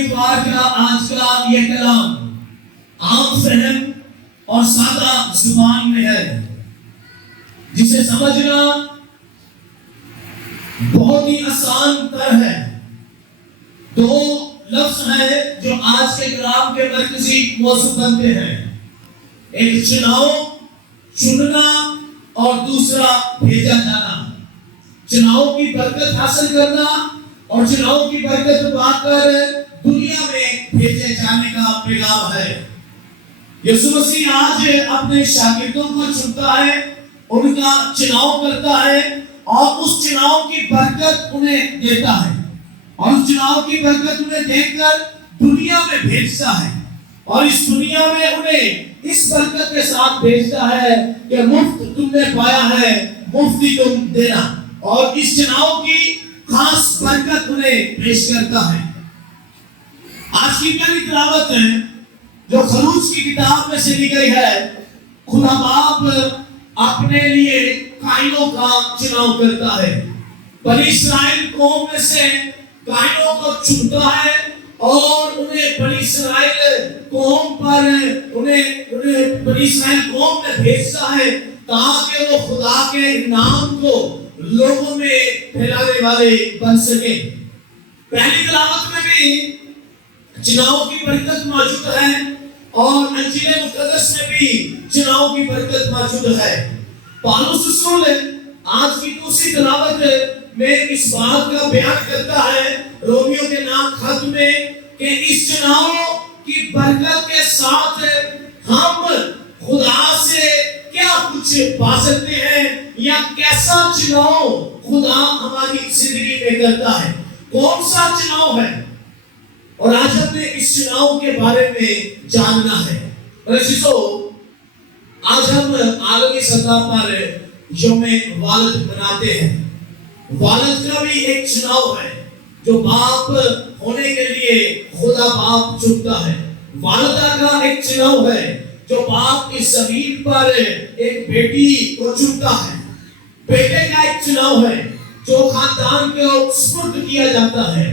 اتوار کا آج کا یہ کلام عام فہم اور سادہ زبان میں ہے، جسے سمجھنا بہت ہی آسان تر ہے۔ دو لفظ ہیں جو آج کے کلام کے مرکزی موضوع بنتے ہیں، ایک چناؤ، چننا، اور دوسرا بھیجا جانا۔ چناؤ کی برکت حاصل کرنا اور چناؤ کی برکت پا کر دنیا میں بھیجے جانے کا پیغام ہے۔ یسوع مسیح آج اپنے شاگردوں کو چنتا ہے، ان کا چناؤ کرتا ہے اور اس چناؤ کی برکت انہیں دیتا ہے، اور اس چناؤ کی برکت انہیں دے کر دنیا میں بھیجتا ہے، اور اس دنیا میں انہیں اس برکت کے ساتھ بھیجتا ہے کہ مفت تم نے پایا ہے، مفت ہی تم دینا، اور اس چناؤ کی خاص برکت انہیں پیش کرتا ہے۔ آج کی پہلی تلاوت جو خروج کی کتاب میں سے لی گئی ہے، خدا باپ اپنے لیے کائنوں کا چناؤ کرتا ہے۔ بنی اسرائیل قوم میں سے کائنوں کو چنتا ہے اور انہیں بنی اسرائیل قوم پر انہیں بنی اسرائیل قوم میں بھیجتا ہے تاکہ وہ خدا کے نام کو لوگوں میں پھیلانے والے بن سکے۔ پہلی تلاوت میں بھی چناؤ کی برکت موجود ہے اور انجیل مقدس میں بھی چناؤ کی برکت موجود ہے۔ پالوس رسول آج کی دوسری تلاوت میں اس بات کا بیان کرتا ہے رومیوں کے نام خط میں کہ اس چناؤ کی برکت کے ساتھ ہم خدا سے کیا کچھ پا سکتے ہیں، یا کیسا چناؤ خدا ہماری زندگی میں کرتا ہے، کون سا چناؤ ہے، اور آج ہمیں اس چناؤ کے بارے میں جاننا ہے۔ آج ہم عالمی سطح پر یوم والد مناتے ہیں۔ والد کا بھی ایک چناؤ ہے جو باپ ہونے کے لیے خدا باپ چنتا ہے۔ والدہ کا ایک چناؤ ہے جو باپ کی زمین پر ایک بیٹی کو چنتا ہے۔ بیٹے کا ایک چناؤ ہے جو خاندان کو سپرد کیا جاتا ہے۔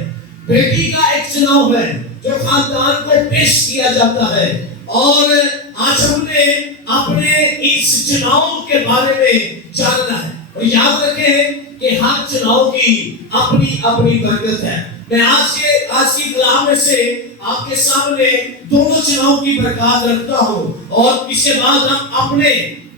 بیٹی کا ایک چناؤ ہے جو خاندان کو پیش کیا جاتا ہے۔ اور آج ہم نے اپنے اس چناؤ کے بارے میں جاننا ہے، اور یاد رکھیں کہ ہر چناؤ کی اپنی اپنی برکت ہے۔ میں آج کی کلام میں سے آپ کے سامنے دونوں چناؤ کی برکات رکھتا ہوں، اور اس کے بعد ہم اپنے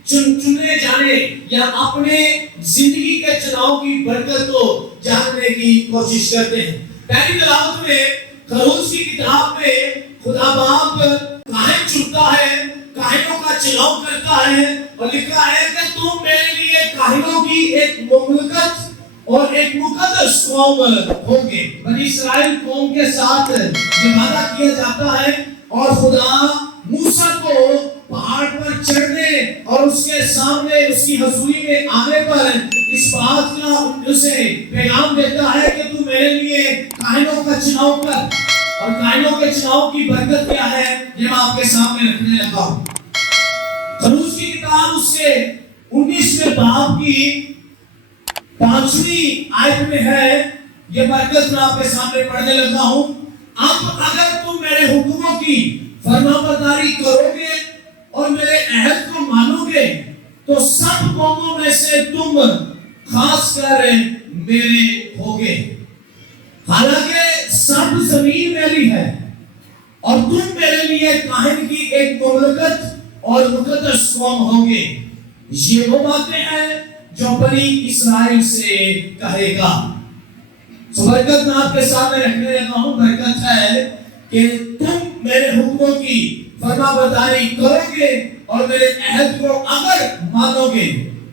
چنے جانے یا اپنے زندگی کے چناؤ کی برکت کو جاننے کی کوشش کرتے ہیں۔ پہلی تلاوت میں خروج کی کتاب میں خدا باپ کاہن چنتا ہے، کاہنوں کا چناؤ کرتا ہے، اور لکھا ہے کہ تم میرے لیے کاہنوں کی ایک مملکت اور ایک مقدس قوم ہوگے۔ بنی اسرائیل قوم کے ساتھ یہ وعدہ کیا جاتا ہے، اور خدا موسیٰ کو پہاڑ پر چڑھنے اور اس کے سامنے اس کی حضوری میں آنے پر اس بات کا اسے پیغام دیتا ہے کہ تم میرے لیے کاہنوں کا چناؤ کر، اور کاہنوں کے چناؤ کی برکت کیا ہے یہ میں آپ کے سامنے رکھنے لگا ہوں۔ خروج کی کتاب اس کے 19ویں باب کی 5ویں آیت میں ہے، یہ برکت میں آپ کے سامنے پڑھنے لگا ہوں۔ اب اگر تم میرے حکموں کی فرمانبرداری کرو گے اور میرے عہد کو مانو گے تو سب قوموں میں سے تم خاص کر میرے ہوگے۔ حالانکہ سب زمین میری ہے اور تم میرے لیے کاہن کی ایک مملکت اور مقدس قوم ہوگے۔ یہ وہ باتیں ہیں جو بنی اسرائیل سے کہے گا۔ برکت میں آپ کے سامنے رکھنے لگا ہوں۔ برکت ہے کہ تم میرے حکموں کی فرمانبرداری کرو گے اور میرے عہد کو اگر مانو گے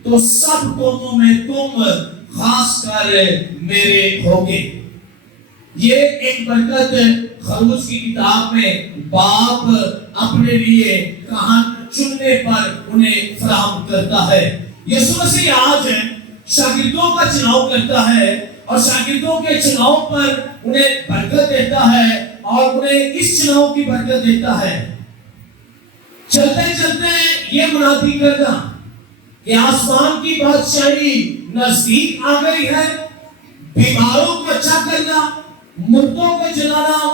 تو سب قوموں میں تم خاص کر میرے ہوگے۔ یہ ایک برکت خروج کی کتاب میں باپ اپنے لیے کہن چننے پر انہیں فراہم کرتا ہے۔ یسوع مسیح آج شاگردوں کا چناؤ کرتا ہے اور شاگردوں کے چناؤ پر انہیں برکت دیتا ہے اور انہیں اس چناؤ کی برکت دیتا ہے۔ چلتے چلتے یہ منادی کرنا کہ آسمان کی بادشاہی نزدیک آ گئی ہے، بیماروں کو اچھا کرنا، مردوں کو جلانا،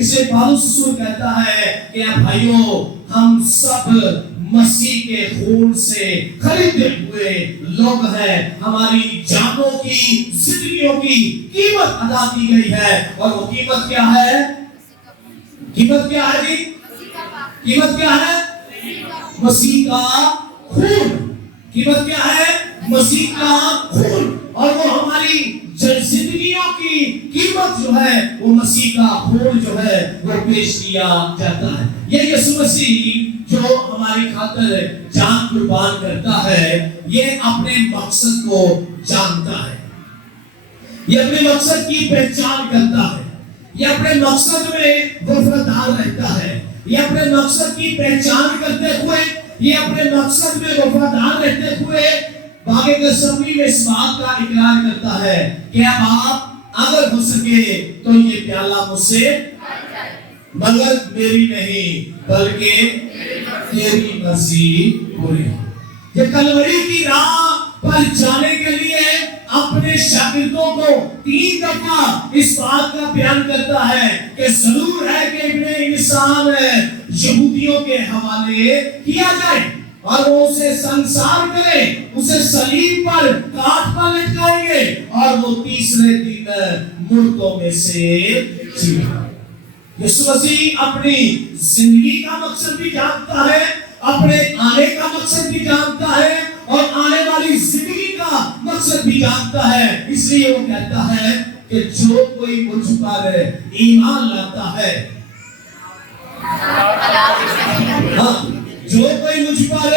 اسے پالوس رسول کہتا ہے کہ اے بھائیوں ہم سب مسیح کے خون سے خریدے ہوئے لوگ ہیں. ہماری جانوں کی زندگیوں کی قیمت ادا کی گئی ہے. اور وہ قیمت کیا ہے؟ قیمت کیا ہے جی؟ قیمت کیا ہے؟ مسیح کا خون. قیمت کیا ہے؟ مسیح کا خون. اور وہ ہماری زندگیوں کی قیمت جو ہے وہ مسیح کا خون جو ہے وہ پیش کیا جاتا ہے. یہ یسوع مسیح جو ہماری خاطر جان قربان کرتا ہے یہ اپنے مقصد کو جانتا ہے. یہ اپنے مقصد کی پہچان کرتا ہے. یہ اپنے مقصد میں وفادار رہتا ہے. یہ اپنے مقصد کی پہچان کرتے ہوئے یہ اپنے مقصد میں وفادار رہتے ہوئے باغ گثمانی میں اس بات کا اقرار کرتا ہے کہ اب آپ اگر ہو سکے تو یہ پیالہ مجھ سے مگر میری نہیں بلکہ تیری مرضی پوری ہو. یہ کلوری کی راہ پر جانے کے لیے اپنے شاگردوں کو 3 دفعہ اس بات کا بیان کرتا ہے کہ ضرور ہے کہ ابن انسان یہودیوں کے حوالے کیا جائے اور وہ اسے سنسار کرے, اسے صلیب پر کاٹ پر لٹکائیں گے اور وہ تیسرے دن مردوں میں سے جی. یسوع مسیح اپنی زندگی کا مقصد بھی جانتا ہے, اپنے آنے کا مقصد بھی جانتا ہے اور آنے والی زندگی کا مقصد بھی جانتا ہے. اس لیے وہ کہتا ہے کہ جو کوئی مجھ پر ایمان لاتا ہے, ہاں جو کوئی مجھ پر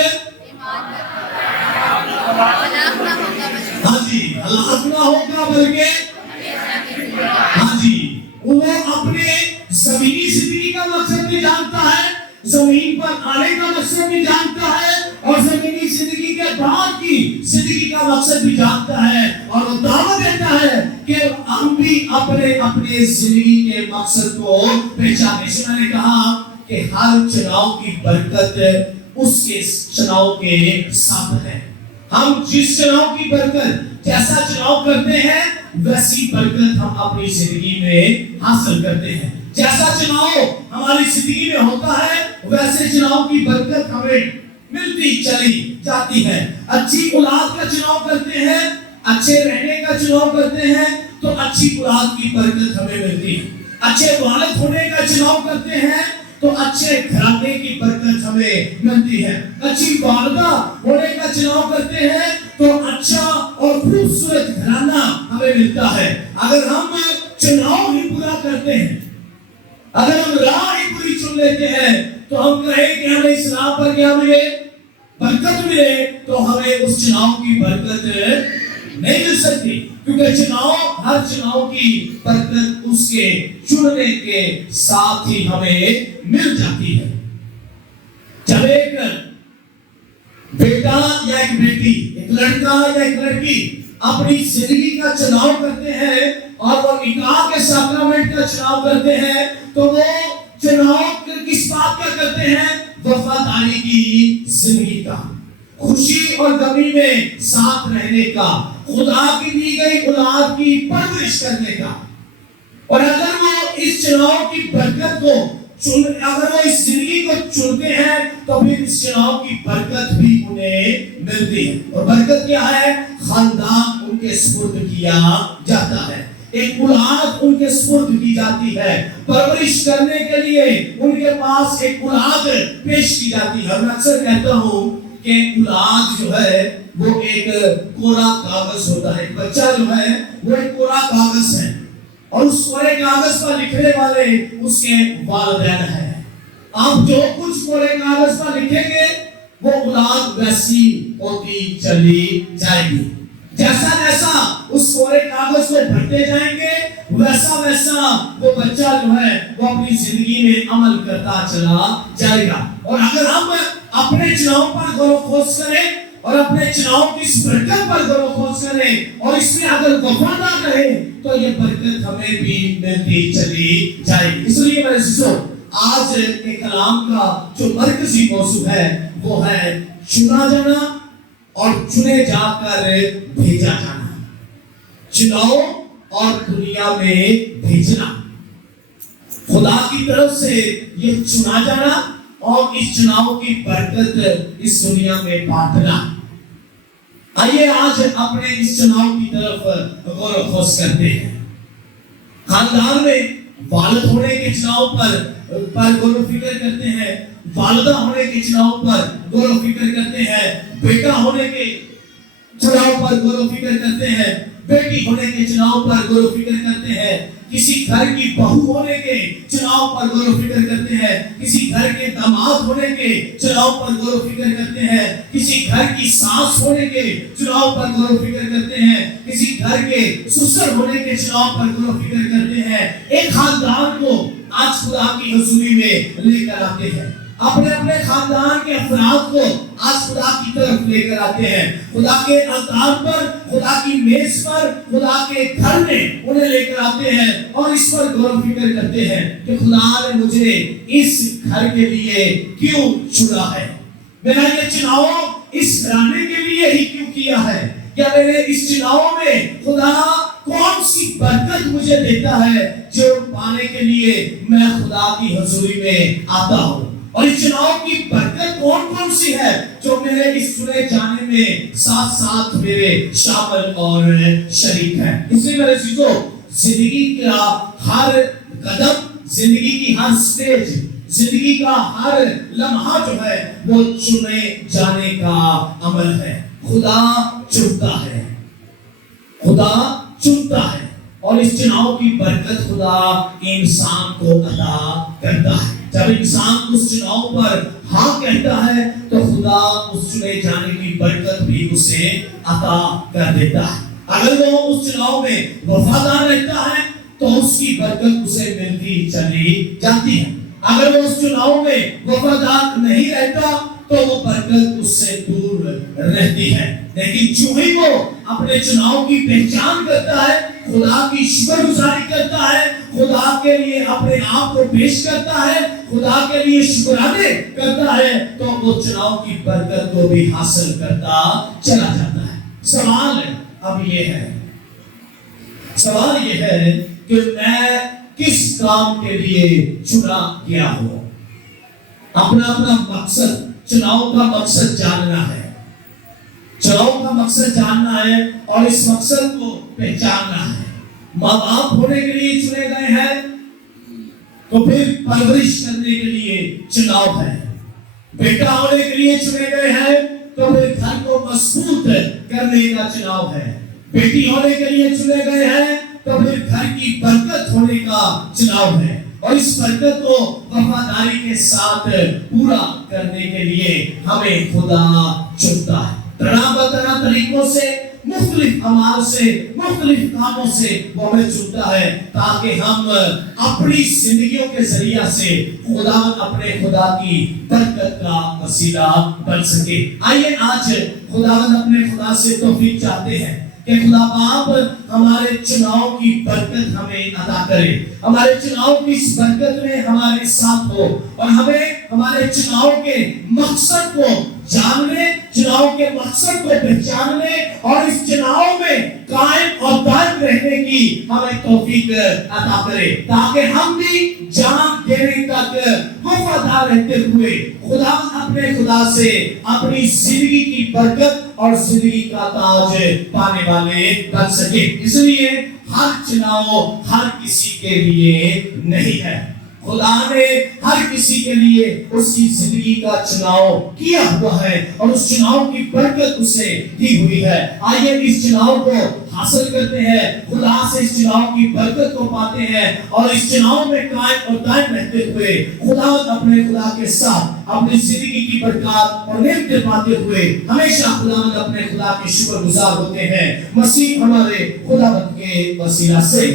ہاں جی ہلاک نہ ہوگا بلکہ ہاں جی وہ اپنے زمینی زندگی کا مقصد بھی جانتا ہے, زمین پر آنے کا مقصد بھی جانتا ہے اور زمینی زندگی کے بعد کی زندگی کا مقصد بھی جانتا ہے. اور وہ دعوت دیتا ہے کہ ہم بھی اپنے زندگی کے مقصد کو پہچانے. سے میں نے کہا کہ ہر چناؤ کی برکت اس کے چناؤ کے ساتھ ہے. ہم جس چناؤ کی برکت جیسا چناؤ کرتے ہیں ویسی برکت ہم اپنی زندگی میں حاصل کرتے ہیں. جیسا چناؤ ہماری زندگی میں ہوتا ہے ویسے چناؤ کی برکت ہمیں ملتی چلی جاتی ہے. اچھی اولاد کا چناؤ کرتے ہیں, اچھے رہنے کا چناؤ کرتے ہیں تو اچھی اولاد کی برکت ہمیں ملتی ہے. اچھے والد ہونے کا چناؤ کرتے ہیں تو اچھے گھرانے کی برکت ہمیں ملتی ہے. اچھی والدہ ہونے کا چناؤ کرتے ہیں تو اچھا اور خوبصورت گھرانہ ہمیں ملتا ہے. اگر ہم چناؤ ہی پورا کرتے ہیں, اگر ہم راہ ہی پوری چن لیتے ہیں تو ہم کہیں کہ ہمیں اس راہ پر کیا ملے, برکت ملے, تو ہمیں اس چناؤ کی برکت نہیں مل سکتی. کیونکہ چناؤ ہر چناؤ کی برکت اس کے چننے کے ساتھ ہی ہمیں مل جاتی ہے. جب ایک بیٹا یا ایک بیٹی, ایک لڑکا یا ایک لڑکی اپنی زندگی کا چناؤ کرتے ہیں اور وہ نکاح کے ساکرامنٹ کا چناؤ کرتے ہیں تو وہ چناؤ کس بات کا کرتے ہیں؟ وفاداری کی زندگی کا, خوشی اور غمی میں ساتھ رہنے کا, خدا کی دی گئی اولاد کی پرورش کرنے کا. اور اگر وہ اس چناؤ کی برکت کو اگر وہ اس زندگی کو چنتے ہیں تو پھر اس چناؤ کی برکت بھی انہیں ملتی ہے. اور برکت کیا ہے؟ خاندان ان کے سپرد کیا جاتا ہے, ایک اولاد ان کے سپرد کی جاتی ہے, پرورش کرنے کے لیے ان کے پاس ایک اولاد پیش کی جاتی ہے. اور میں اکثر کہتا ہوں کہ اولاد جو ہے وہ ایک کوڑا کاغذ ہوتا ہے. ایک بچہ جو ہے وہ ایک کوڑا کاغذ ہے اور اس کورے کاغذ پر لکھنے والے اس کے والدین ہیں. آپ جو کچھ کورے کاغذ پر لکھیں گے وہ اولاد ویسی ہوتی چلی جائے گی. جیسا جیسا اس کورے کاغذ کو بھرتے جائیں گے ویسا ویسا وہ بچہ جو ہے وہ اپنی زندگی میں عمل کرتا چلا جائے گا. اور اگر ہم اپنے چناؤ پر غور و خوض کریں اور اپنے چناؤ کی اس برکت پر غور و خوض کریں اور اس میں اگر وفادار رہے تو یہ برکت ہمیں بھی ملتی چلی جائے گی. اس لیے میرے عزیزو آج کے کلام کا جو مرکزی موضوع ہے وہ ہے چنا جانا اور چنے جا کر بھیجا جانا. چناؤ اور دنیا میں بھیجنا، خدا کی طرف سے یہ چنا جانا اور اس چناؤ کی برکت اس دنیا میں بانٹنا۔ آئیے آج اپنے اس چناؤ کی طرف غور و خوض کرتے ہیں۔ خاندان میں والد ہونے کے چناؤ پر غور و فکر کرتے ہیں، والدہ ہونے کے چناؤ پر غور و فکر کرتے ہیں، بیٹا ہونے کے چناؤ پر غور و فکر کرتے ہیں، بیٹی ہونے کے چناؤ پر غور و فکر کرتے ہیں، کسی گھر کی بہو ہونے کے چناؤ پر غور و فکر کرتے ہیں، کسی گھر کے داماد ہونے کے چناؤ پر غور و فکر کرتے ہیں، کسی گھر کی ساس ہونے کے چناؤ پر غور و فکر کرتے ہیں، کسی گھر کے سسر ہونے کے چناؤ پر غور و فکر کرتے ہیں۔ ایک خاندان کو آج خدا کی حضوری میں لے کر آتے ہیں، اپنے اپنے خاندان کے افراد کو آج خدا کی طرف لے کر آتے ہیں، خدا کے الطار پر، خدا کی میز پر، خدا کے گھر میں انہیں لے کر آتے ہیں اور اس پر غور و فکر کرتے ہیں کہ خدا نے مجھے اس گھر کے لیے کیوں چنا ہے، میرا یہ چناؤ اس گھرانے کے لیے ہی کیوں کیا ہے، کیا میرے اس چناؤ میں خدا کون سی برکت مجھے دیتا ہے جو پانے کے لیے میں خدا کی حضوری میں آتا ہوں، اور اس چناؤ کی برکت کون کون سی ہے جو میرے اس چنے جانے میں ساتھ ساتھ میرے شامل اور شریک ہے۔ اس لیے میرے عزیزو، زندگی کا ہر قدم، زندگی کی ہر سٹیج، زندگی کا ہر لمحہ جو ہے وہ چنے جانے کا عمل ہے۔ خدا چنتا ہے، خدا چنتا ہے، اور اس چناؤ کی برکت خدا انسان کو عطا کرتا ہے۔ جب انسان اس چناؤ پر ہاں کہتا ہے تو خدا اس چنے جانے کی برکت بھی اسے عطا کر دیتا ہے۔ اگر وہ اس چناؤ میں وفادار رہتا ہے تو اس کی برکت اسے ملتی چلی جاتی ہے، اگر وہ اس چناؤ میں وفادار نہیں رہتا تو وہ برکت اس سے دور رہتی ہے۔ لیکن جو ہی وہ اپنے چناؤ کی پہچان کرتا ہے، خدا کی شکر گزاری کرتا ہے، خدا کے لیے اپنے آپ کو پیش کرتا ہے، خدا کے لیے شکرانے کرتا ہے، تو وہ چناؤ کی برکت کو بھی حاصل کرتا چلا جاتا ہے۔ سوال اب یہ ہے، سوال یہ ہے کہ میں کس کام کے لیے چنا گیا ہوں؟ اپنا اپنا مقصد، چناؤ کا مقصد جاننا ہے، چناؤ کا مقصد جاننا ہے اور اس مقصد کو پہچاننا ہے۔ ماں باپ ہونے کے لیے چنے گئے ہیں تو پھر پرورش کرنے کے لیے چناؤ ہے، بیٹا ہونے کے لیے چنے گئے ہیں تو پھر گھر کو مضبوط کرنے کا چناؤ ہے، بیٹی ہونے کے لیے چنے گئے ہیں تو پھر گھر کی برکت ہونے کا چناؤ ہے، اور اس برکت کو وفاداری کے ساتھ پورا کرنے کے لیے ہمیں خدا چنتا ہے۔ طرح بطرح طریقوں سے، مختلف اعمال سے، مختلف کاموں سے وہ ہمیں چنتا ہے تاکہ ہم اپنی زندگیوں کے ذریعہ سے اپنے خدا کی برکت کا وسیلہ بن سکے۔ آئیے آج خداوند اپنے خدا سے توفیق چاہتے ہیں کہ خدا باپ ہمارے چناؤ کی برکت ہمیں عطا کرے، ہمارے چناؤ کی اس برکت میں ہمارے ساتھ ہو، اور ہمیں ہمارے چناؤ کے مقصد کو جاننے، چناؤ کے مقصد کو پہچاننے اور اس چناؤ میں قائم اور دائم رہنے کی ہمیں توفیق عطا کرے، تاکہ ہم بھی جان دینے تک وفادار رہتے ہوئے خدا اپنے خدا سے اپنی زندگی کی برکت اور زندگی کا تاج پانے والے بن سکے۔ اس لیے ہر چناؤ ہر کسی کے لیے نہیں ہے، خدا نے ہر کسی کے لیے اس کی زندگی کا چناؤ کیا ہوا ہے اور اس چناؤ کی برکت اسے دی ہوئی ہے۔ آئیے اس چناؤ کو حاصل کرتے ہیں، خدا سے اس چناؤ کی برکت کو پاتے ہیں اور اس چناؤ میں قائم اور دائم رہتے ہوئے اپنے خدا کے ساتھ اپنی زندگی کی برکات اور نعمتیں پاتے ہوئے ہمیشہ اپنے خدا کے شکر گزار ہوتے ہیں۔ مسیح ہمارے خداوند کے وسیلہ سے